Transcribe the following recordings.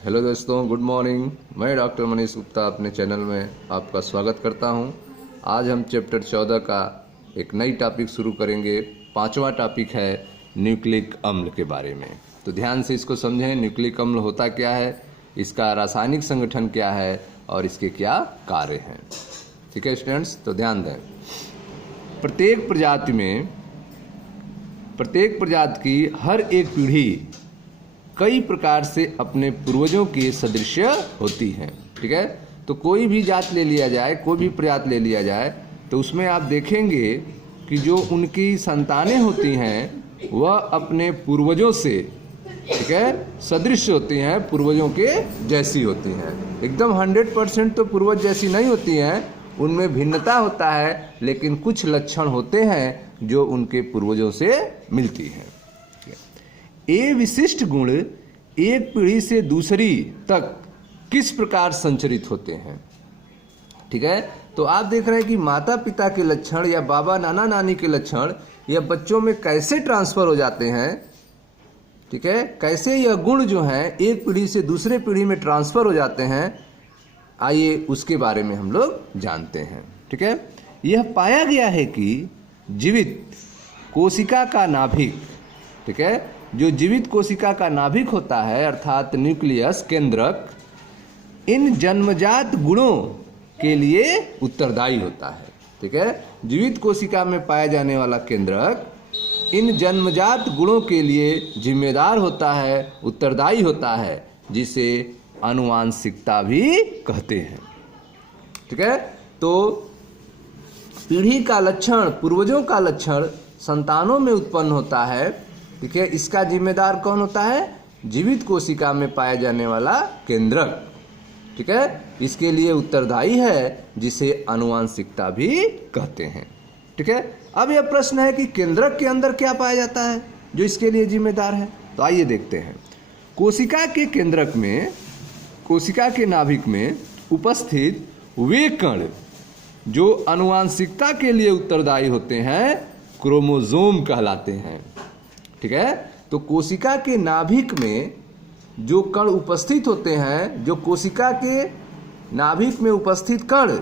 Hello दोस्तों, good morning. मैं doctor Manish Gupta अपने चैनल में आपका स्वागत करता हूं। आज हम चैप्टर 14 का एक नई टॉपिक शुरू करेंगे। 5वां टॉपिक है न्यूक्लिक अम्ल के बारे में। तो ध्यान से इसको समझें। न्यूक्लिक अम्ल होता क्या है, इसका रासायनिक संगठन क्या है और इसके क्या कार्य हैं। ठीक है स्टूडेंट्स, तो ध्यान दें। प्रत्येक प्रजाति की हर एक पीढ़ी कई प्रकार से अपने पूर्वजों के सदृश होती हैं। ठीक है, तो कोई भी जात ले लिया जाए, कोई भी प्रजाति ले लिया जाए, तो उसमें आप देखेंगे कि जो उनकी संतानें होती हैं वह अपने पूर्वजों से, ठीक है, सदृश होती हैं, पूर्वजों के जैसी होती हैं। एकदम 100% तो पूर्वज जैसी नहीं होती हैं, उनमें भिन्नता होता है, लेकिन कुछ लक्षण होते हैं जो उनके पूर्वजों से मिलती हैं। ये विशिष्ट गुण एक पीढ़ी से दूसरी तक किस प्रकार संचरित होते हैं। ठीक है, तो आप देख रहे हैं कि माता पिता के लक्षण या बाबा नाना नानी के लक्षण या बच्चों में कैसे ट्रांसफर हो जाते हैं। ठीक है, कैसे यह गुण जो हैं एक पीढ़ी से दूसरे पीढ़ी में ट्रांसफर हो जाते हैं, आइए उसके बारे में हम लोग जानते हैं। ठीक है, यह पाया गया है कि जीवित कोशिका का नाभिक, ठीक है, जो जीवित कोशिका का नाभिक होता है अर्थात न्यूक्लियस, केंद्रक, इन जन्मजात गुणों के लिए उत्तरदायी होता है। ठीक है, जीवित कोशिका में पाया जाने वाला केंद्रक इन जन्मजात गुणों के लिए जिम्मेदार होता है, उत्तरदायी होता है, जिसे आनुवांशिकता भी कहते हैं। ठीक है, तो पीढ़ी का लक्षण, पूर्वजों का लक्षण संतानों में उत्पन्न होता है। ठीक है, इसका जिम्मेदार कौन होता है? जीवित कोशिका में पाया जाने वाला केंद्रक। ठीक है, इसके लिए उत्तरदायी है, जिसे आनुवांशिकता भी कहते हैं। ठीक है, अब यह प्रश्न है कि केंद्रक के अंदर क्या पाया जाता है जो इसके लिए जिम्मेदार है। तो आइए देखते हैं। कोशिका के केंद्रक में, कोशिका के नाभिक में उपस्थित वे कण जो आनुवांशिकता के लिए उत्तरदायी होते हैं क्रोमोसोम कहलाते हैं। ठीक है, तो कोशिका के नाभिक में जो कण उपस्थित होते हैं, जो कोशिका के नाभिक में उपस्थित कण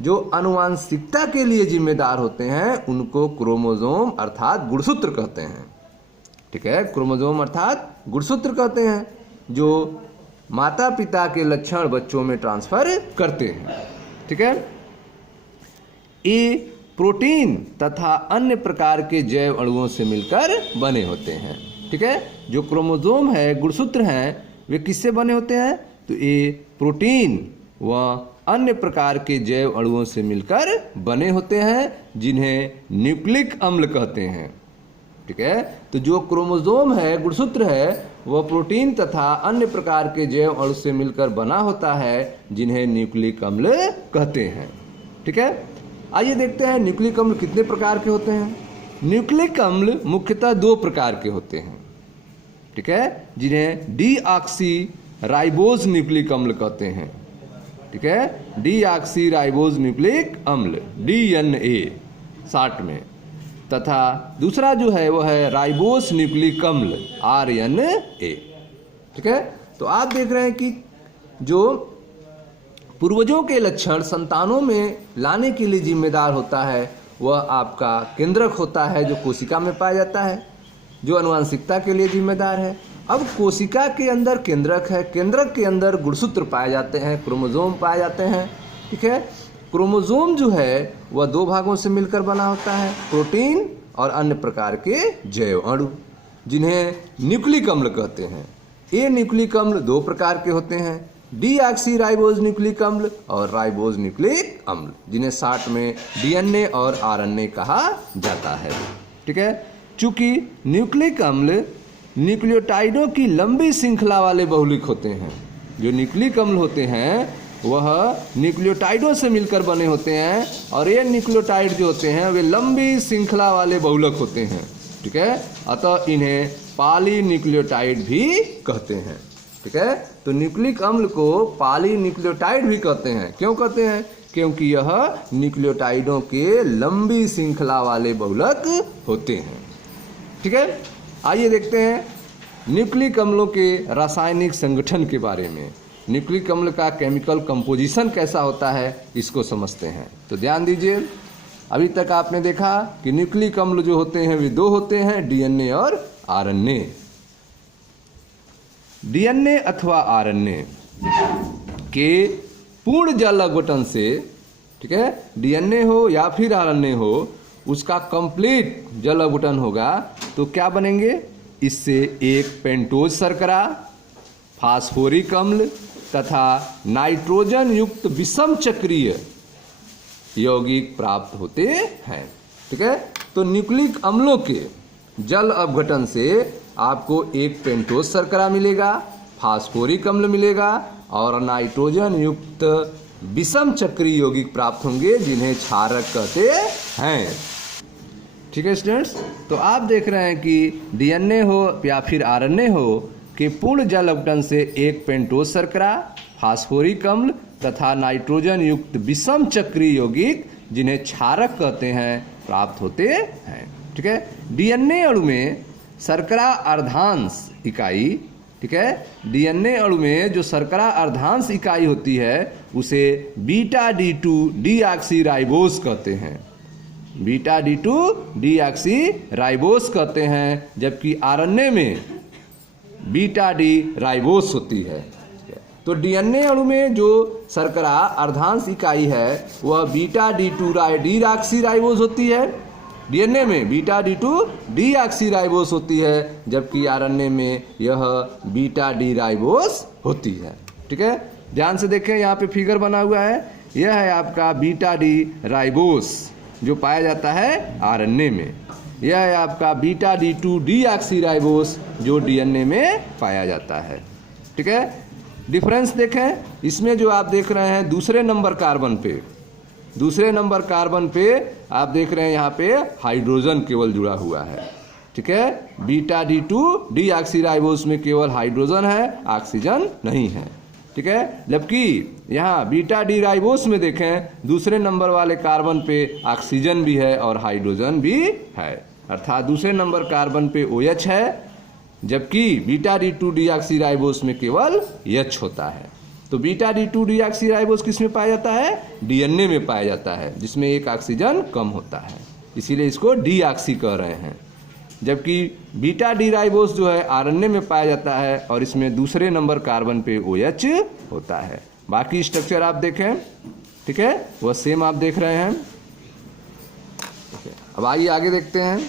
जो आनुवांशिकता के लिए जिम्मेदार होते हैं, उनको क्रोमोसोम अर्थात गुणसूत्र कहते हैं। ठीक है, क्रोमोसोम अर्थात गुणसूत्र कहते हैं, जो माता पिता के लक्षण बच्चों में ट्रांसफर करते हैं। ठीक है, ये प्रोटीन तथा अन्य प्रकार के जैव अणुओं से मिलकर बने होते हैं। ठीक है, जो क्रोमोसोम है, गुणसूत्र हैं, वे किससे बने होते हैं? तो ये प्रोटीन व अन्य प्रकार के जैव अणुओं से मिलकर बने होते हैं, जिन्हें न्यूक्लिक अम्ल कहते हैं। ठीक है, तो जो क्रोमोसोम है, गुणसूत्र है, वह प्रोटीन तथा अन्य प्रकार के जैव अणु से मिलकर बना होता है, जिन्हें न्यूक्लिक अम्ल कहते हैं। ठीक है, आइए देखते हैं न्यूक्लिक अम्ल कितने प्रकार के होते हैं। न्यूक्लिक अम्ल मुख्यतः 2 प्रकार के होते हैं। ठीक है, जिन्हें डीऑक्सी राइबोज न्यूक्लिक अम्ल कहते हैं। ठीक है, डीऑक्सी राइबोज न्यूक्लिक अम्ल DNA शॉर्ट में, तथा दूसरा जो है वह है राइबोस न्यूक्लिक अम्ल RNA। ठीक है, तो आप देख रहे हैं कि जो पूर्वजों के लक्षण संतानों में लाने के लिए जिम्मेदार होता है, वह आपका केंद्रक होता है, जो कोशिका में पाया जाता है, जो आनुवांशिकता के लिए जिम्मेदार है। अब कोशिका के अंदर केंद्रक है, केंद्रक के अंदर गुणसूत्र पाए जाते हैं, क्रोमोसोम पाए जाते हैं। ठीक है, क्रोमोसोम जो है वह 2 भागों से मिलकर बना होता है, प्रोटीन और अन्य प्रकार के जैव अणु, जिन्हें न्यूक्लिक अम्ल कहते हैं। ये न्यूक्लिक अम्ल 2 प्रकार के होते हैं, डीऑक्सी राइबोज न्यूक्लिक अम्ल और राइबोज न्यूक्लिक अम्ल, जिन्हें शॉर्ट में DNA और RNA कहा जाता है। ठीक है, चूंकि न्यूक्लिक अम्ल न्यूक्लियोटाइडों की लंबी श्रृंखला वाले बहुलक होते हैं। जो न्यूक्लिक अम्ल होते हैं वह न्यूक्लियोटाइडों से मिलकर बने होते हैं, और ये न्यूक्लियोटाइड जो होते हैं वे लंबी श्रृंखला वाले बहुलक होते हैं। ठीक है, अतः इन्हें पॉलीन्यूक्लियोटाइड भी कहते हैं। ठीक है, तो न्यूक्लिक अम्ल को पॉलीन्यूक्लियोटाइड भी कहते हैं। क्यों कहते हैं? क्योंकि यह न्यूक्लियोटाइडों के लंबी श्रृंखला वाले बहुलक होते हैं। ठीक है, आइए देखते हैं न्यूक्लिक अम्लों के रासायनिक संगठन के बारे में, न्यूक्लिक अम्ल का केमिकल कंपोजिशन कैसा होता है इसको समझते हैं। तो ध्यान दीजिए, अभी तक आपने देखा कि न्यूक्लिक अम्ल जो होते हैं वे दो होते हैं, डीएनए और आरएनए। डीएनए अथवा आरएनए के पूर्ण जल अपघटन से, ठीक है, डीएनए हो या फिर आरएनए हो, उसका कंप्लीट जल अपघटन होगा तो क्या बनेंगे, इससे एक पेंटोज शर्करा, फास्फोरिक अम्ल तथा नाइट्रोजन युक्त विषम चक्रीय यौगिक प्राप्त होते हैं। ठीक है, तो न्यूक्लिक अम्लों के जल अपघटन से आपको एक पेंटोज शर्करा मिलेगा, फास्फोरिक अम्ल मिलेगा और नाइट्रोजन युक्त विषम चक्रीय यौगिक प्राप्त होंगे जिन्हें क्षारक कहते हैं। ठीक है स्टूडेंट्स, तो आप देख रहे हैं कि डीएनए हो या फिर आरएनए हो कि पूर्ण जल अपघटन से एक पेंटोज शर्करा, फास्फोरिक अम्ल तथा नाइट्रोजन युक्त विषम चक्रीय यौगिक जिन्हें क्षारक कहते हैं प्राप्त होते हैं। ठीक है, डीएनए अणु में शर्करा अर्धांश इकाई, ठीक है, डीएनए अणु में जो शर्करा अर्धांश इकाई होती है उसे बीटा D2 डीऑक्सीराइबोस कहते हैं, बीटा D2 डीऑक्सीराइबोस कहते हैं, जबकि आरएनए में बीटा डी राइबोस होती है। तो डीएनए अणु में जो शर्करा अर्धांश इकाई है वह बीटा D2 डीऑक्सीराइबोस होती है, डीएनए में बीटा D2 डीऑक्सीराइबोस होती है, जबकि आरएनए में यह बीटा डी राइबोस होती है। ठीक है, ध्यान से देखें, यहाँ पे फिगर बना हुआ है, यह है आपका बीटा डी राइबोस जो पाया जाता है आरएनए में, यह है आपका बीटा D2 डीऑक्सीराइबोस जो डीएनए में पाया जाता है। ठीक है, डिफरेंस देखें, इसमें जो आप देख रहे हैं दूसरे नंबर कार्बन पे, दूसरे नंबर कार्बन पे आप देख रहे हैं यहाँ पे हाइड्रोजन केवल जुड़ा हुआ है। ठीक है, बीटा D2 डीऑक्सीराइबोस में केवल हाइड्रोजन है, ऑक्सीजन नहीं है। ठीक है, जबकि यहाँ बीटा डी राइबोस में देखें दूसरे नंबर वाले कार्बन पे ऑक्सीजन भी है और हाइड्रोजन भी है, अर्थात दूसरे नंबर कार्बन पे OH है, जबकि बीटा D2 डीऑक्सीराइबोस में केवल H होता है। तो बीटा D2 डीऑक्सीराइबोस किस में पाया जाता है, डीएनए में पाया जाता है, जिसमें एक ऑक्सीजन कम होता है, इसीलिए इसको डीऑक्सी कह रहे हैं। जबकि बीटा डी राइबोस जो है आरएनए में पाया जाता है और इसमें दूसरे नंबर कार्बन पे OH होता है। बाकी स्ट्रक्चर आप देखें, ठीक है, वह सेम आप देख रहे हैं। अब आइए आगे देखते हैं।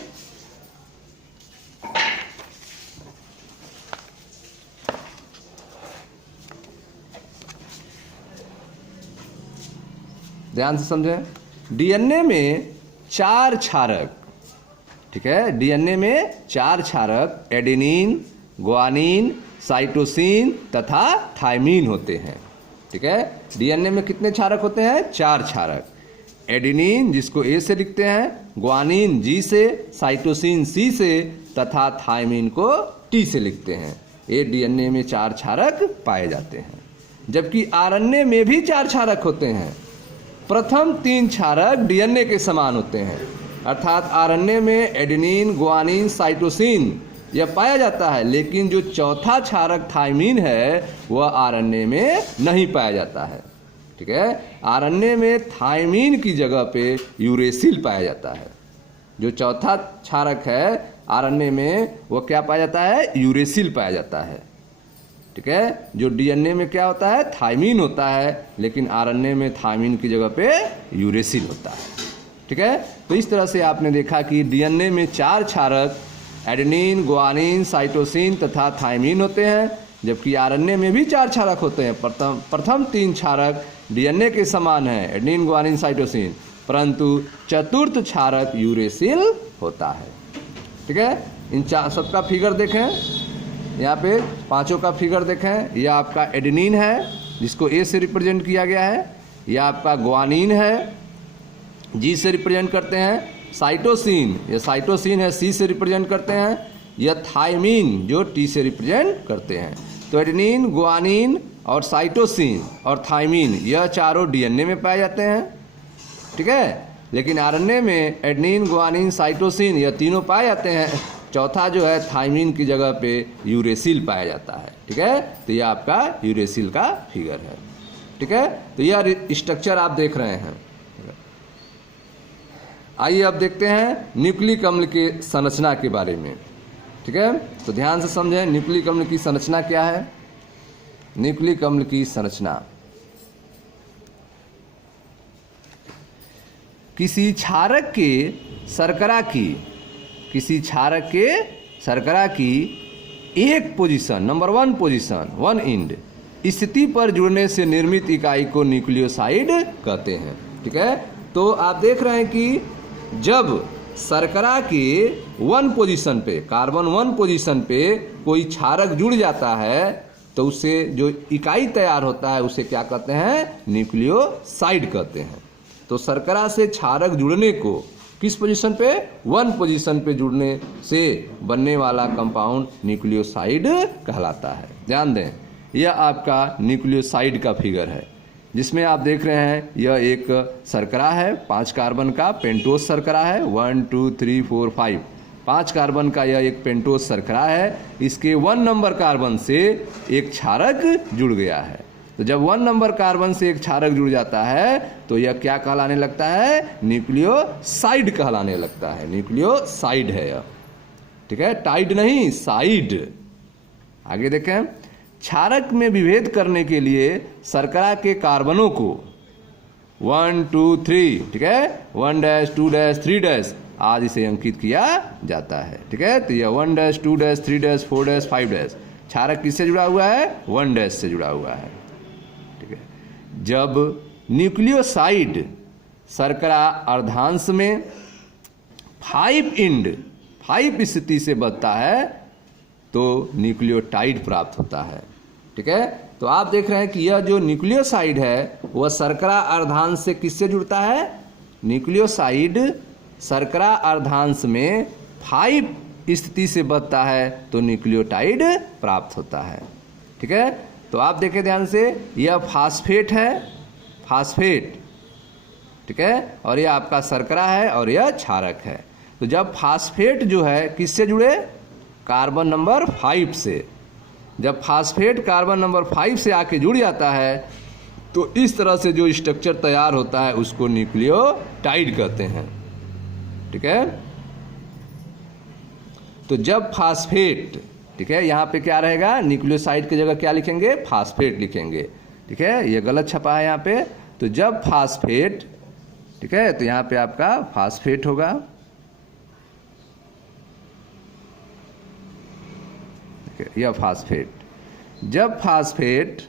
ध्यान से समझें, डीएनए में 4 क्षारक, ठीक है, डीएनए में 4 क्षारक एडेनिन, ग्वानिन, साइटोसिन तथा थायमीन होते हैं। ठीक है, डीएनए में कितने क्षारक होते हैं, 4 क्षारक, एडेनिन जिसको ए से लिखते हैं, ग्वानिन G से, साइटोसिन C से तथा थायमीन को T से लिखते हैं। ये डीएनए में 4 क्षारक पाए जाते हैं। जबकि आरएनए में भी 4 क्षारक होते हैं। प्रथम 3 क्षारक डीएनए के समान होते हैं, अर्थात आरएनए में एडेनिन, ग्वानिन, साइटोसिन यह पाया जाता है, लेकिन जो चौथा क्षारक थायमीन है वह आरएनए में नहीं पाया जाता है। ठीक है, आरएनए में थायमीन की जगह पे यूरेसिल पाया जाता है। जो चौथा क्षारक है आरएनए में वह क्या पाया जाता है, यूरेसिल पाया जाता है। ठीक है, जो डीएनए में क्या होता है, थायमीन होता है, लेकिन आरएनए में थायमीन की जगह पे यूरेसिल होता है। ठीक है, तो इस तरह से आपने देखा कि डीएनए में 4 क्षारक एडेनिन, ग्वानिन, साइटोसिन तथा थायमीन होते हैं, जबकि आरएनए में भी 4 क्षारक होते हैं। प्रथम 3 क्षारक डीएनए के समान है, एडेनिन, ग्वानिन, साइटोसिन, परंतु चतुर्थ क्षारक यूरेसिल होता है। ठीक है, इन सबका फिगर देखें, यहाँ पे पांचों का फिगर देखें। यह आपका एडेनिन है जिसको ए से रिप्रेजेंट किया गया है, यह आपका ग्वानिन है G से रिप्रेजेंट करते हैं, साइटोसिन, यह साइटोसिन है C से रिप्रेजेंट करते हैं, यह थायमीन जो T से रिप्रेजेंट करते हैं। तो एडेनिन, ग्वानिन और साइटोसिन और थायमीन यह चारों डीएनए में पाए जाते हैं। ठीक है, लेकिन आरएनए में एडेनिन, ग्वानिन, साइटोसिन यह तीनों पाए जाते हैं, चौथा जो है थायमिन की जगह पे यूरेसिल पाया जाता है। ठीक है, तो यह आपका यूरेसिल का फिगर है। ठीक है, तो यह स्ट्रक्चर आप देख रहे हैं। आइए अब देखते हैं न्यूक्लिक अम्ल के संरचना के बारे में। ठीक है, तो ध्यान से समझें न्यूक्लिक अम्ल की संरचना क्या है। न्यूक्लिक अम्ल की संरचना किसी क्षारक के शर्करा की एक पोजीशन, नंबर 1 पोजीशन, 1 एंड स्थिति पर जुड़ने से निर्मित इकाई को न्यूक्लियोसाइड कहते हैं। ठीक है, तो आप देख रहे हैं कि जब शर्करा के 1 पोजीशन पे, कार्बन 1 पोजीशन पे कोई क्षारक जुड़ जाता है तो उससे जो इकाई तैयार होता है उसे क्या कहते हैं, न्यूक्लियोसाइड कहते हैं। तो शर्करा से क्षारक जुड़ने को किस पोजीशन पे, 1 पोजीशन पे जुड़ने से बनने वाला कंपाउंड न्यूक्लियोसाइड कहलाता है। ध्यान दें, यह आपका न्यूक्लियोसाइड का फिगर है जिसमें आप देख रहे हैं यह एक शर्करा है 5 कार्बन का, पेंटोज शर्करा है, 1 2 3 4 5, 5 कार्बन का यह एक पेंटोज शर्करा है। इसके 1 नंबर कार्बन से एक क्षारक जुड़ गया है। तो जब 1 नंबर कार्बन से एक क्षारक जुड़ जाता है तो यह क्या कहलाने लगता है, न्यूक्लियोसाइड कहलाने लगता है। न्यूक्लियोसाइड है यह। ठीक है, टाइड नहीं, साइड। आगे देखें, क्षारक में विभेद करने के लिए शर्करा के कार्बनों को 1 2 3, ठीक है, 1 डैश 2 डैश 3 डैश आदि से अंकित किया जाता है। ठीक है, तो यह 1 dash 2 dash 3 dash 4 dash 5 dash क्षारक किससे जुड़ा हुआ है, 1 डैश से जुड़ा हुआ है। ठीक है, जब न्यूक्लियोसाइड शर्करा अर्धांश में 5 स्थिति से बनता है तो न्यूक्लियोटाइड प्राप्त होता है। ठीक है, तो आप देख रहे हैं कि यह जो न्यूक्लियोसाइड है वह शर्करा अर्धांश से किससे जुड़ता है, न्यूक्लियोसाइड शर्करा अर्धांश में 5 स्थिति से बनता है तो न्यूक्लियोटाइड प्राप्त होता है। ठीक है, तो आप देखें ध्यान से, यह फास्फेट है, फास्फेट। ठीक है, और यह आपका शर्करा है और यह क्षारक है। तो जब फास्फेट जो है किससे जुड़े, कार्बन नंबर 5 से, जब फास्फेट कार्बन नंबर 5 से आके जुड़ जाता है तो इस तरह से जो स्ट्रक्चर तैयार होता है उसको न्यूक्लियोटाइड कहते हैं। ठीक है, तो जब फास्फेट, ठीक है, यहाँ पे क्या रहेगा, न्यूक्लियोसाइड की जगह क्या लिखेंगे, फास्फेट लिखेंगे। ठीक है, ये गलत छपा है यहाँ पे। तो जब फास्फेट, ठीक है, तो यहाँ पे आपका फास्फेट होगा। यह फास्फेट, जब फास्फेट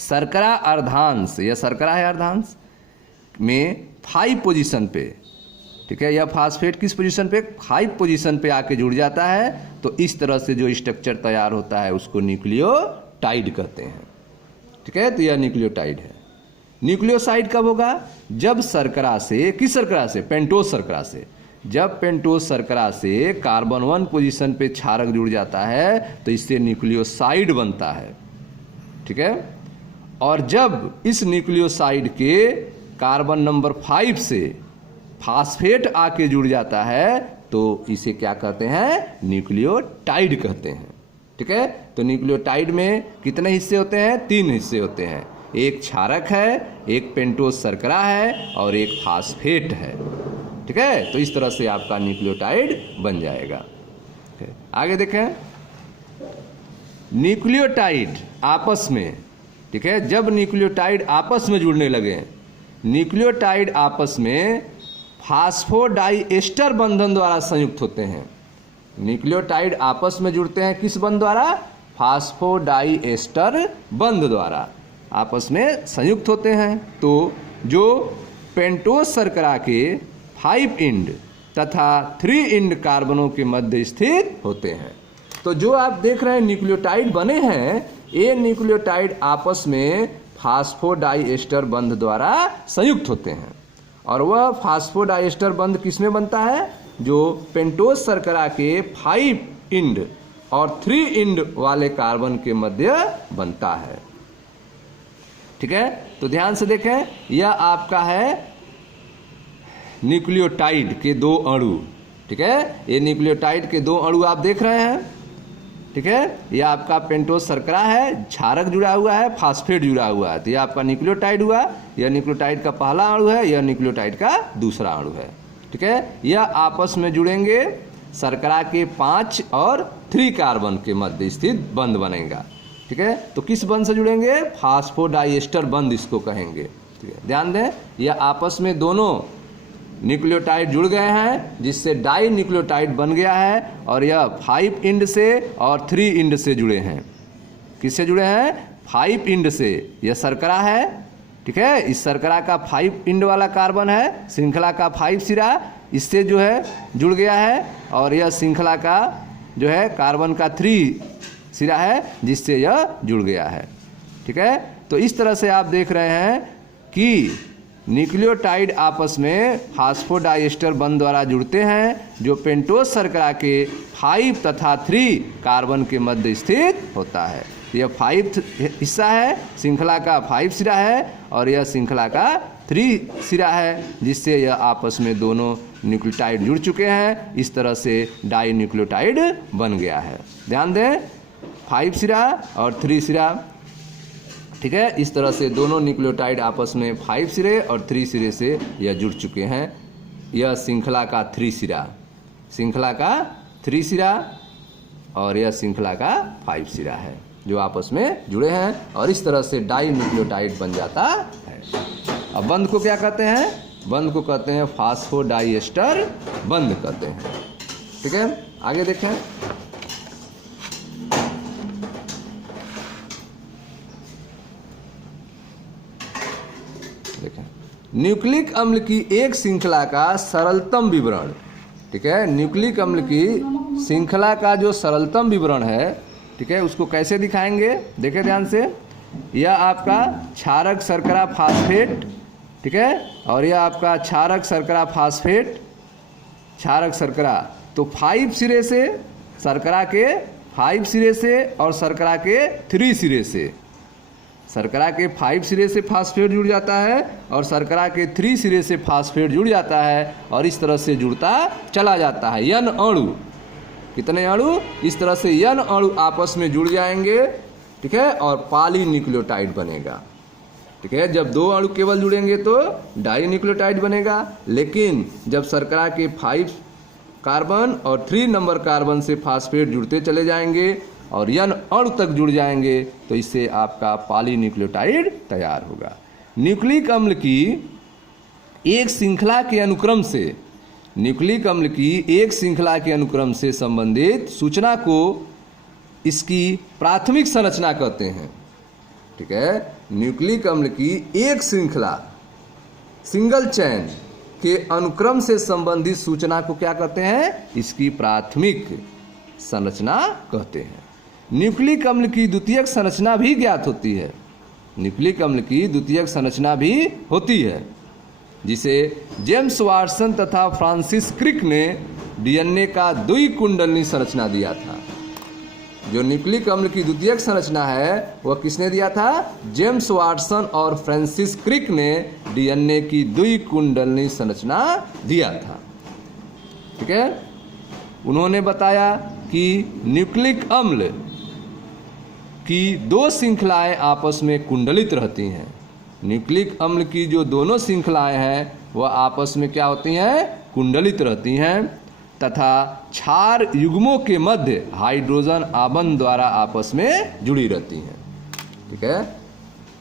शर्करा अर्धांश, यह शर्करा है अर्धांश में 5 पोजीशन पे, ठीक है, यह फास्फेट किस पोजीशन पे, 5 पोजीशन पे आके जुड़ जाता है तो इस तरह से जो स्ट्रक्चर तैयार होता है उसको न्यूक्लियोटाइड कहते हैं। ठीक है, तो यह न्यूक्लियोटाइड है। न्यूक्लियोसाइड कब होगा, जब शर्करा से, किस शर्करा से, पेंटोज शर्करा से, जब पेंटोज शर्करा से कार्बन 1 पोजीशन पे क्षारक जुड़ जाता है तो इससे न्यूक्लियोसाइड बनता है। ठीक है, और जब इस न्यूक्लियोसाइड के कार्बन नंबर 5 से फास्फेट आके जुड़ जाता है तो इसे क्या कहते हैं, न्यूक्लियोटाइड कहते हैं। ठीक है, तो न्यूक्लियोटाइड में कितने हिस्से होते हैं, 3 हिस्से होते हैं। एक क्षारक है, एक पेंटोज शर्करा है और एक फास्फेट है। ठीक है, तो इस तरह से आपका न्यूक्लियोटाइड बन जाएगा। आगे देखें, न्यूक्लियोटाइड आपस में, ठीक है, जब न्यूक्लियोटाइड आपस में जुड़ने लगे, न्यूक्लियोटाइड आपस में फास्फोडाइएस्टर बंधन द्वारा संयुक्त होते हैं। न्यूक्लियोटाइड आपस में जुड़ते हैं किस बंध द्वारा, फास्फोडाइएस्टर बंध द्वारा आपस में संयुक्त होते हैं। तो जो पेंटोज शर्करा के 5 एंड तथा 3 एंड कार्बनों के मध्य स्थित होते हैं। तो जो आप देख रहे हैं न्यूक्लियोटाइड बने हैं, ये न्यूक्लियोटाइड आपस में फास्फोडाइएस्टर बंध द्वारा संयुक्त होते हैं। और वह फास्फोडाइएस्टर बंध किसमें बनता है, जो पेंटोज शर्करा के 5 एंड और 3 एंड वाले कार्बन के मध्य बनता है। ठीक है, तो ध्यान से देखें, यह आपका है न्यूक्लियोटाइड के 2 अणु। ठीक है। ये न्यूक्लियोटाइड के 2 अणु आप देख रहे हैं, ठीक है। ये आपका पेंटोस शर्करा है, क्षारक जुड़ा हुआ है, फास्फेट जुड़ा हुआ है, तो ये आपका न्यूक्लियोटाइड हुआ। यह न्यूक्लियोटाइड का पहला अणु है, यह न्यूक्लियोटाइड का दूसरा अणु है, ठीक है। यह आपस में जुड़ेंगे, शर्करा के 5 और 3 कार्बन के मध्य स्थित बंध बनेगा, ठीक है। तो किस बंध से जुड़ेंगे? फास्फोडाइएस्टर बंध इसको कहेंगे, ठीक है। ध्यान दें, यह आपस में दोनों न्यूक्लियोटाइड जुड़ गए हैं, जिससे डाई न्यूक्लियोटाइड बन गया है, और यह 5 इंड से और 3 इंड से जुड़े हैं। किससे जुड़े हैं? 5 इंड से। यह शर्करा है, ठीक है। इस शर्करा का 5 इंड वाला कार्बन है, श्रृंखला का 5 सिरा इससे जो है जुड़ गया है, और यह श्रृंखला का जो है कार्बन का 3 सिरा है, जिससे यह जुड़ गया है, ठीक है। तो इस तरह से आप देख रहे हैं कि न्यूक्लियोटाइड आपस में फास्फोडाइएस्टर बंध द्वारा जुड़ते हैं, जो पेंटोस शर्करा के 5 तथा 3 कार्बन के मध्य स्थित होता है। यह 5 हिस्सा है, श्रृंखला का 5 सिरा है, और यह श्रृंखला का 3 सिरा है, जिससे यह आपस में दोनों न्यूक्लियोटाइड जुड़ चुके हैं। इस तरह से डाई न्यूक्लियोटाइड बन गया है। ध्यान दें, 5 सिरा और 3 सिरा, ठीक है। इस तरह से दोनों न्यूक्लियोटाइड आपस में 5 सिरे और 3 सिरे से यह जुड़ चुके हैं। यह श्रृंखला का 3 सिरा, श्रृंखला का 3 सिरा, और यह श्रृंखला का 5 सिरा है, जो आपस में जुड़े हैं, और इस तरह से डाई न्यूक्लियोटाइड बन जाता है। अब बंध को क्या कहते हैं? बंध को कहते हैं फास्फोडाइएस्टर बंध कहते हैं, ठीक है। आगे देखें, न्यूक्लिक अम्ल की एक श्रृंखला का सरलतम विवरण, ठीक है। न्यूक्लिक अम्ल की श्रृंखला का जो सरलतम विवरण है, ठीक है, उसको कैसे दिखाएंगे? देखें ध्यान से। यह आपका क्षारक शर्करा फास्फेट, ठीक है, और यह आपका क्षारक शर्करा फास्फेट, क्षारक शर्करा, तो 5 सिरे से, शर्करा के 5 सिरे से और शर्करा के 3 सिरे से। शर्करा के 5 सिरे से फास्फेट जुड़ जाता है, और शर्करा के 3 सिरे से फास्फेट जुड़ जाता है, और इस तरह से जुड़ता चला जाता है। n अणु, कितने अणु? इस तरह से n अणु आपस में जुड़ जाएंगे, ठीक है, और पॉली न्यूक्लियोटाइड बनेगा, ठीक है। जब 2 अणु केवल जुड़ेंगे तो डाई न्यूक्लियोटाइड बनेगा, लेकिन जब शर्करा के 5 कार्बन और 3 नंबर कार्बन से फास्फेट जुड़ते चले जाएंगे और n अणु तक जुड़ जाएंगे, तो इससे आपका पॉलीन्यूक्लियोटाइड तैयार होगा। न्यूक्लिक अम्ल की एक श्रृंखला के अनुक्रम से, न्यूक्लिक अम्ल की एक श्रृंखला के अनुक्रम से संबंधित सूचना को इसकी प्राथमिक संरचना कहते हैं, ठीक है। न्यूक्लिक अम्ल की एक श्रृंखला, सिंगल चैन के अनुक्रम से संबंधित सूचना को क्या कहते हैं? इसकी प्राथमिक संरचना कहते हैं। न्यूक्लिक अम्ल की द्वितीयक संरचना भी ज्ञात होती है, न्यूक्लिक अम्ल की द्वितीयक संरचना भी होती है, जिसे जेम्स वाटसन तथा फ्रांसिस क्रिक ने डीएनए का द्विकुंडलनी संरचना दिया था। जो न्यूक्लिक अम्ल की द्वितीयक संरचना है वह किसने दिया था? जेम्स वाटसन और फ्रांसिस क्रिक ने डीएनए की द्विकुंडलनी संरचना दिया था, ठीक है। उन्होंने बताया कि न्यूक्लिक अम्ल की 2 श्रृंखलाएं आपस में कुंडलित रहती हैं। न्यूक्लिक अम्ल की जो दोनों श्रृंखलाएं हैं वह आपस में क्या होती हैं? कुंडलित रहती हैं, तथा क्षार युग्मों के मध्य हाइड्रोजन आबंध द्वारा आपस में जुड़ी रहती हैं, ठीक है।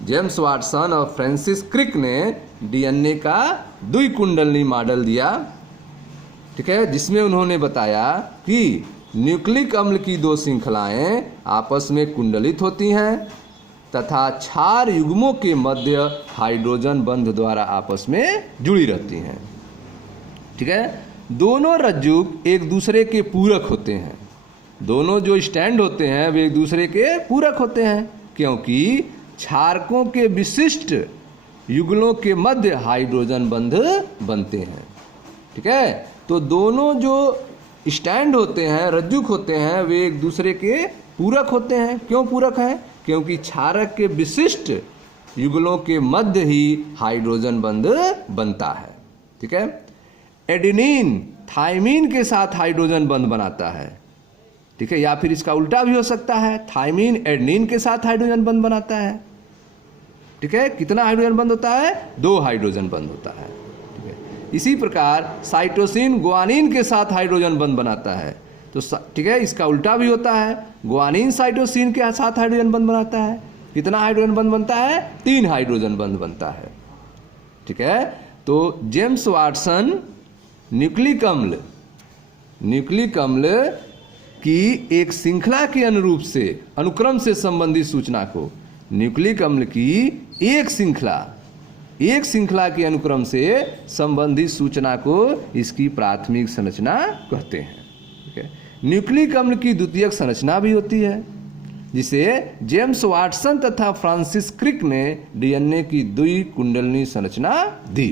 जेम्स वाटसन और फ्रांसिस क्रिक ने डीएनए का द्विकुंडलनी मॉडल दिया, ठीक है, जिसमें उन्होंने बताया कि न्यूक्लिक अम्ल की 2 श्रृंखलाएं आपस में कुंडलित होती हैं तथा क्षार युग्मों के मध्य हाइड्रोजन बंध द्वारा आपस में जुड़ी रहती हैं, ठीक है। दोनों रज्जुक एक दूसरे के पूरक होते हैं, दोनों जो स्टैंड होते हैं वे एक दूसरे के पूरक होते हैं, क्योंकि क्षारकों के विशिष्ट युगलों के मध्य हाइड्रोजन बंध बनते हैं, ठीक है। तो दोनों जो स्टैंड होते हैं, रज्जुक होते हैं, वे एक दूसरे के पूरक होते हैं। क्यों पूरक हैं? क्योंकि क्षारक के विशिष्ट युगलों के मध्य ही हाइड्रोजन बंध बनता है, ठीक है। एडेनिन थायमीन के साथ हाइड्रोजन बंध बनाता है, ठीक है, या फिर इसका उल्टा भी हो सकता है, थायमीन एडेनिन के साथ हाइड्रोजन बंध बनाता है, ठीक है। कितना हाइड्रोजन बंध होता है? 2 हाइड्रोजन बंध होता है, ठीक है। इसी प्रकार साइटोसिन गुआनिन के साथ हाइड्रोजन बंध बनाता है, तो ठीक है, इसका उल्टा भी होता है, गुआनिन साइटोसिन के साथ हाइड्रोजन बंध बनाता है। कितना हाइड्रोजन बंध बनता है? 3 हाइड्रोजन बंध बनता है, ठीक है। तो जेम्स वाटसन न्यूक्लिक अम्ल की एक श्रृंखला के अनुरूप से, अनुक्रम से संबंधित सूचना को, न्यूक्लिक अम्ल की एक श्रृंखला के अनुक्रम से संबंधित सूचना को इसकी प्राथमिक संरचना कहते हैं, ठीक है। न्यूक्लिक अम्ल की द्वितीयक संरचना भी होती है, जिसे जेम्स वाटसन तथा फ्रांसिस क्रिक ने डीएनए की द्विकुंडलिनी संरचना दी,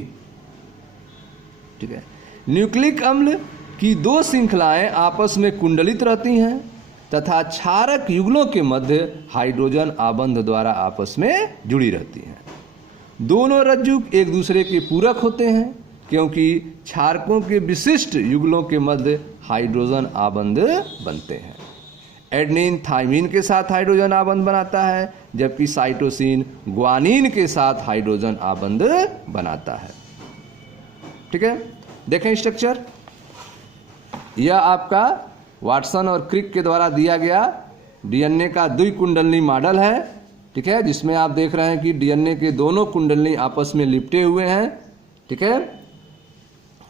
ठीक है। न्यूक्लिक अम्ल की 2 श्रृंखलाएं आपस में कुंडलित रहती हैं तथा क्षारक युगलों के मध्य हाइड्रोजन आबंध द्वारा आपस में जुड़ी रहती हैं। दोनों रज्जु एक दूसरे के पूरक होते हैं, क्योंकि क्षारकों के विशिष्ट युगलों के मध्य हाइड्रोजन आबंध बनते हैं। एडेनिन थायमीन के साथ हाइड्रोजन आबंध बनाता है, जबकि साइटोसिन गुआनिन के साथ हाइड्रोजन आबंध बनाता है, ठीक है। देखें स्ट्रक्चर, यह आपका वाटसन और क्रिक के द्वारा दिया गया डीएनए का द्विकुंडलिनी मॉडल है, ठीक है, जिसमें आप देख रहे हैं कि डीएनए के दोनों कुंडलिनी आपस में लिपटे हुए हैं, ठीक है।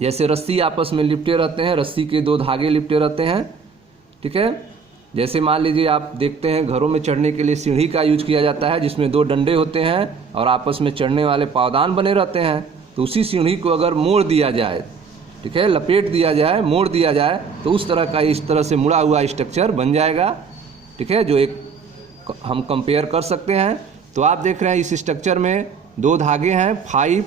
जैसे रस्सी आपस में लिपटे रहते हैं, रस्सी के 2 धागे लिपटे रहते हैं, ठीक है। जैसे मान लीजिए आप देखते हैं घरों में चढ़ने के लिए सीढ़ी का यूज किया जाता है, जिसमें 2 डंडे होते हैं और आपस में चढ़ने वाले पावदान बने रहते हैं। तो उसी सीढ़ी को अगर मोड़ दिया जाए, ठीक है, लपेट दिया जाए, मोड़ दिया जाए, तो उस तरह का इस तरह से मुड़ा हुआ स्ट्रक्चर बन जाएगा, ठीक है, जो एक हम कंपेयर कर सकते हैं। तो आप देख रहे हैं इस स्ट्रक्चर में 2 धागे हैं, 5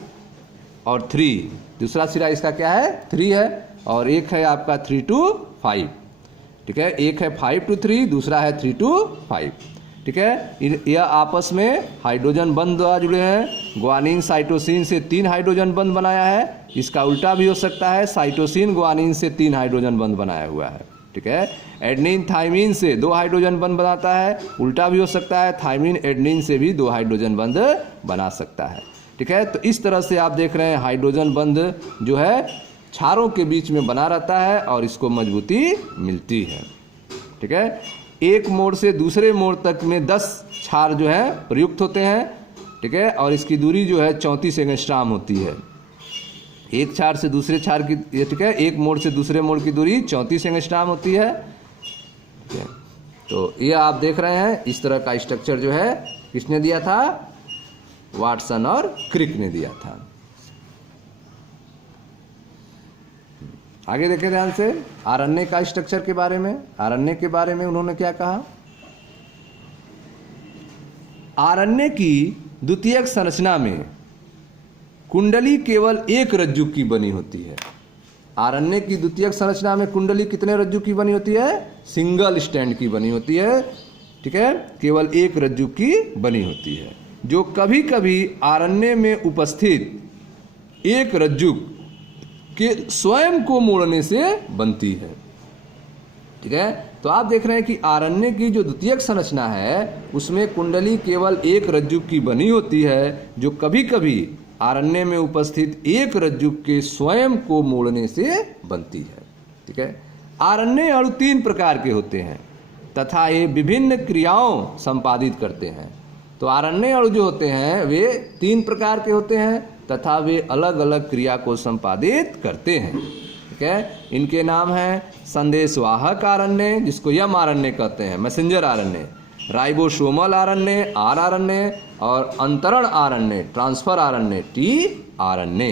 और 3, दूसरा सिरा इसका क्या है? 3 है, और एक है आपका 3 to 5, ठीक है। एक है 5 to 3, दूसरा है 3 to 5, ठीक है। यह आपस में हाइड्रोजन बंध द्वारा जुड़े हैं। गुआनिन साइटोसिन से 3 हाइड्रोजन बंध बनाया है, इसका उल्टा भी हो सकता है, साइटोसिन गुआनिन से 3 हाइड्रोजन बंध बनाया हुआ है, ठीक है। एडेनिन थायमीन से 2 हाइड्रोजन बंध बनाता है, उल्टा भी हो सकता है, थायमीन एडेनिन से भी 2 हाइड्रोजन बंध बना सकता है, ठीक है। तो इस तरह से आप देख रहे हैं हाइड्रोजन बंध जो है क्षारों के बीच में बना रहता है और इसको मजबूती मिलती है, ठीक है। एक मोड़ से दूसरे मोड़ तक में 10 क्षार जो है प्रयुक्त होते हैं, ठीक है, और इसकी दूरी जो है 34 एंगस्ट्रॉम होती है। एक क्षार से दूसरे क्षार की, ठीक है, एक मोड़ से दूसरे मोड़ की दूरी 34 एंगस्ट्रॉम होती है, ठीक है। तो ये आप देख रहे हैं इस तरह का स्ट्रक्चर जो है किसने दिया था? वाटसन और क्रिक ने दिया था। आगे देखें ध्यान से आरएनए का स्ट्रक्चर के बारे में। आरएनए के बारे में उन्होंने क्या कहा? आरएनए की द्वितीयक संरचना में कुंडली केवल एक रज्जु की बनी होती है। आरएनए की द्वितीयक संरचना में कुंडली कितने रज्जु की बनी होती है? सिंगल स्टैंड की बनी होती है, ठीक है, केवल एक रज्जु की बनी होती है, जो कभी कभी आरएनए में उपस्थित एक रज्जु के स्वयं को मोड़ने से बनती है, ठीक है। तो आप देख रहे हैं कि आरएनए की जो द्वितीयक संरचना है उसमें कुंडली केवल एक रज्जु की बनी होती है, जो कभी कभी आरएनए में उपस्थित एक रज्जु के स्वयं को मोड़ने से बनती है, ठीक है। आरएनए अणु 3 प्रकार के होते हैं तथा ये विभिन्न क्रियाओं संपादित करते हैं। तो आरएनए अणु जो होते हैं वे 3 प्रकार के होते हैं तथा वे अलग अलग क्रिया को संपादित करते हैं, ठीक है। इनके नाम हैं संदेशवाहक आरएनए, जिसको यम आरएनए कहते हैं, messenger RNA, ribosomal RNA, rRNA, और अंतरण आरएनए, ट्रांसफर आरएनए, टीआरएनए,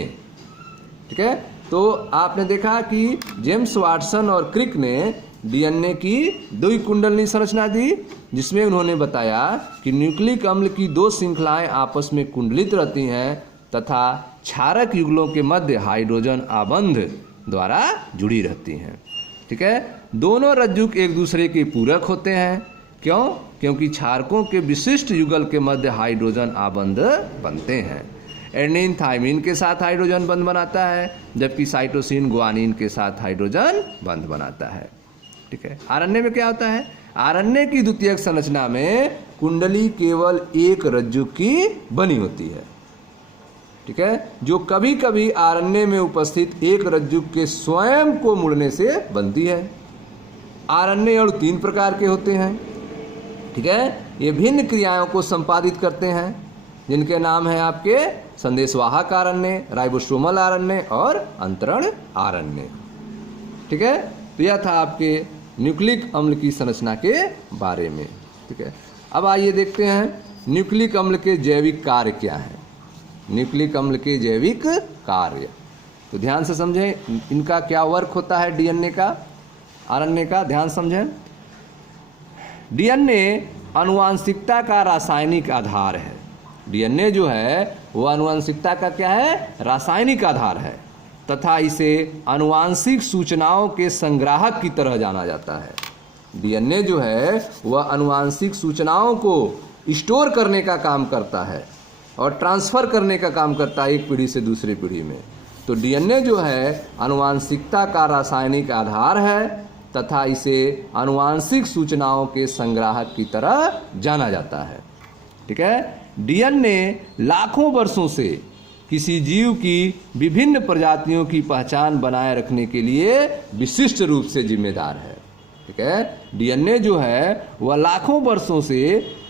ठीक है। तो आपने देखा कि जेम्स वाटसन और क्रिक ने डीएनए की द्विकुंडलिनी संरचना दी, जिसमें उन्होंने बताया कि न्यूक्लिक अम्ल की 2 श्रृंखलाएं आपस में कुंडलित रहती हैं तथा क्षारक युगलों के मध्य हाइड्रोजन आबंध द्वारा जुड़ी रहती हैं, ठीक है। दोनों रज्जु एक दूसरे के पूरक होते हैं। क्यों? क्योंकि क्षारकों के विशिष्ट युगल के मध्य हाइड्रोजन आबंध बनते हैं। एडेनिन थाइमिन के साथ हाइड्रोजन बंध बनाता है, जबकि साइटोसिन ग्वानिन के साथ हाइड्रोजन बंध बनाता है। ठीक है, आरएनए में क्या होता है? आरएनए की द्वितीयक संरचना में कुंडली केवल एक रज्जु की बनी होती है। ठीक है, जो कभी कभी आरएनए में उपस्थित एक रज्जु के स्वयं को मुड़ने से बनती है। आरएनए अणु 3 प्रकार के होते हैं। ठीक है, ये भिन्न क्रियाओं को संपादित करते हैं, जिनके नाम है आपके संदेशवाहक आरएनए, राइबोसोमल आरएनए और अंतरण आरएनए। ठीक है, तो यह था आपके न्यूक्लिक अम्ल की संरचना के बारे में। ठीक है, अब आइए देखते हैं न्यूक्लिक अम्ल के जैविक कार्य क्या है। न्यूक्लिक अम्ल के जैविक कार्य, तो ध्यान से समझें, इनका क्या वर्क होता है डीएनए का, आरएनए का, ध्यान समझें। डीएनए आनुवांशिकता का रासायनिक आधार है। डीएनए जो है वो आनुवांशिकता का क्या है? रासायनिक आधार है, तथा इसे आनुवांशिक सूचनाओं के संग्राहक की तरह जाना जाता है। डीएनए जो है वह आनुवांशिक सूचनाओं को स्टोर करने का काम करता है और ट्रांसफर करने का काम करता है एक पीढ़ी से दूसरी पीढ़ी में। तो डीएनए जो है आनुवांशिकता का रासायनिक आधार है तथा इसे आनुवांशिक सूचनाओं के संग्राहक की तरह जाना जाता है। ठीक है, डीएनए लाखों वर्षों से किसी जीव की विभिन्न प्रजातियों की पहचान बनाए रखने के लिए विशिष्ट रूप से जिम्मेदार है। ठीक है, डीएनए जो है वह लाखों वर्षों से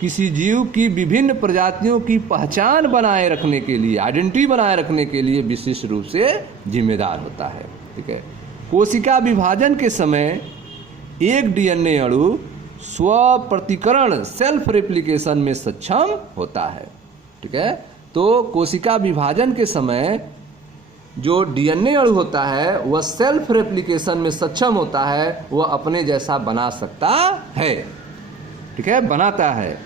किसी जीव की विभिन्न प्रजातियों की पहचान बनाए रखने के लिए, आइडेंटिटी बनाए रखने के लिए विशिष्ट रूप से जिम्मेदार होता है। ठीक है, कोशिका विभाजन के समय एक डीएनए अणु स्व प्रतिकरण सेल्फ रेप्लिकेशन में सक्षम होता है। ठीक है, तो कोशिका विभाजन के समय जो डीएनए अणु होता है वह सेल्फ रेप्लिकेशन में सक्षम होता है, वह अपने जैसा बना सकता है। ठीक है, बनाता है।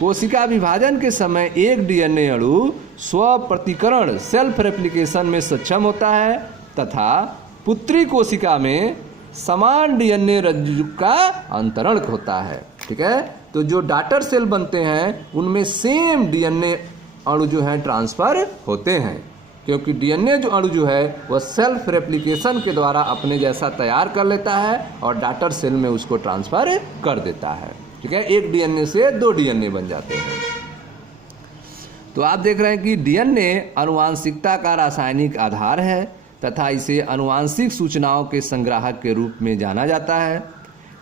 कोशिका विभाजन के समय एक डीएनए अणु स्व प्रतिकरण सेल्फ रेप्लिकेशन में सक्षम होता है तथा पुत्री कोशिका में समान डीएनए रज्जु का अंतरण होता है। ठीक है, तो जो डॉटर सेल बनते हैं उनमें सेम डीएनए अणु जो है ट्रांसफर होते हैं, क्योंकि डीएनए जो अणु जो है वह सेल्फ रेप्लिकेशन के द्वारा अपने जैसा तैयार कर लेता है और डॉटर सेल में उसको ट्रांसफर कर देता है। ठीक है, एक डीएनए से 2 डीएनए बन जाते हैं। तो आप देख रहे हैं कि डीएनए आनुवांशिकता का रासायनिक आधार है तथा इसे आनुवांशिक सूचनाओं के संग्राहक के रूप में जाना जाता है।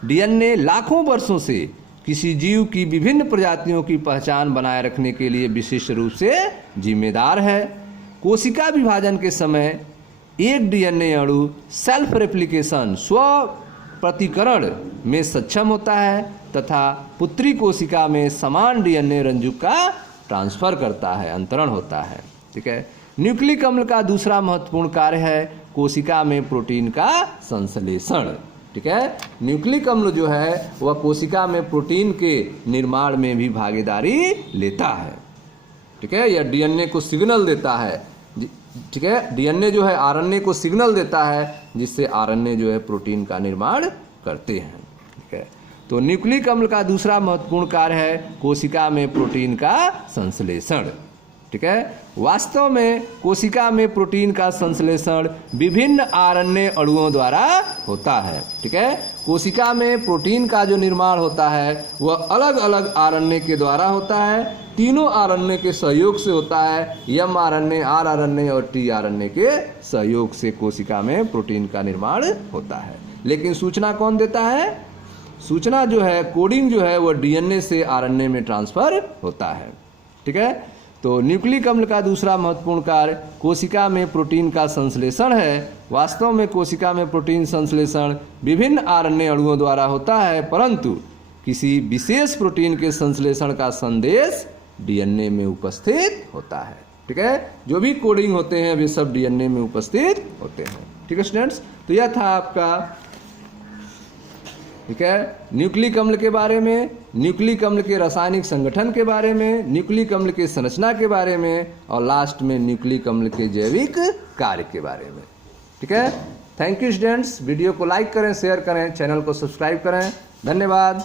डीएनए लाखों वर्षों से किसी जीव की विभिन्न प्रजातियों की पहचान बनाए रखने के लिए विशिष्ट रूप से जिम्मेदार है। कोशिका विभाजन के समय एक डीएनए अणु सेल्फ रेप्लिकेशन स्व प्रतिकरण में सक्षम होता है तथा पुत्री कोशिका में समान डीएनए रज्जु का ट्रांसफर करता है, अंतरण होता है। ठीक है, न्यूक्लिक अम्ल का दूसरा महत्वपूर्ण कार्य है कोशिका में प्रोटीन का संश्लेषण। ठीक है, न्यूक्लिक अम्ल जो है वह कोशिका में प्रोटीन के निर्माण में भी भागीदारी लेता है। ठीक है, यह डीएनए को सिग्नल देता है। ठीक है, डीएनए जो है आरएनए को सिग्नल देता है, जिससे आरएनए जो है प्रोटीन का निर्माण करते हैं। ठीक है, तो न्यूक्लिक अम्ल का दूसरा महत्वपूर्ण कार्य है कोशिका में प्रोटीन का संश्लेषण। ठीक है, वास्तव में कोशिका में प्रोटीन का संश्लेषण विभिन्न आरएनए अणुओं द्वारा होता है। ठीक है, कोशिका में प्रोटीन का जो निर्माण होता है वह अलग अलग आरएनए के द्वारा होता है। तीनों आरएनए के सहयोग से होता है। एम आरएनए, आर आरएनए और टी आरएनए के सहयोग से कोशिका में प्रोटीन का निर्माण होता है। लेकिन सूचना कौन देता है? सूचना जो है, कोडिंग जो है, वह डीएनए से आरएनए में ट्रांसफर होता है। ठीक है, तो न्यूक्लिक अम्ल का दूसरा महत्वपूर्ण कार्य कोशिका में प्रोटीन का संश्लेषण है। वास्तव में कोशिका में प्रोटीन संश्लेषण विभिन्न आरएनए अणुओं द्वारा होता है, परंतु किसी विशेष प्रोटीन के संश्लेषण का संदेश डीएनए में उपस्थित होता है। ठीक है, जो भी कोडिंग होते हैं वे सब डीएनए में उपस्थित होते हैं। ठीक है स्टूडेंट्स, तो यह था आपका ठीक है न्यूक्लिक अम्ल के बारे में, न्यूक्लिक अम्ल के रासायनिक संगठन के बारे में, न्यूक्लिक अम्ल के संरचना के बारे में और लास्ट में न्यूक्लिक अम्ल के जैविक कार्य के बारे में। ठीक है, थैंक यू स्टूडेंट्स। वीडियो को लाइक करें, शेयर करें, चैनल को सब्सक्राइब करें। धन्यवाद।